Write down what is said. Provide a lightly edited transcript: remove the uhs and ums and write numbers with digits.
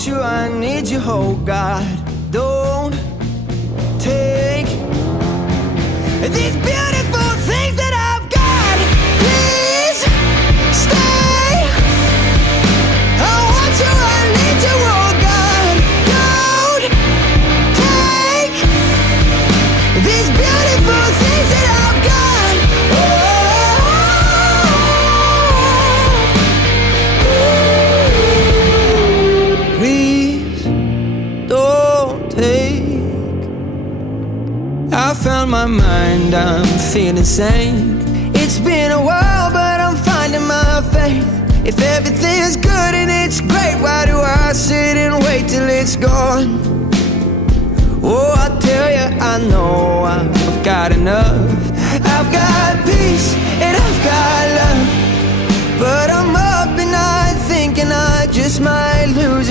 want you, I need you, oh God. Don't take these beautiful things that I've got. Please stay. I want you, I need you, oh God. Don't take these beautiful things that I've got. Please don't take. I found my mind, I'm feeling sane. It's been a while, but I'm finding my faith. If everything's good and it's great, why do I sit and wait till it's gone? Oh, I tell you, I know I've got enough. I've got peace and I've got love, but I'm up and I thinking I just might lose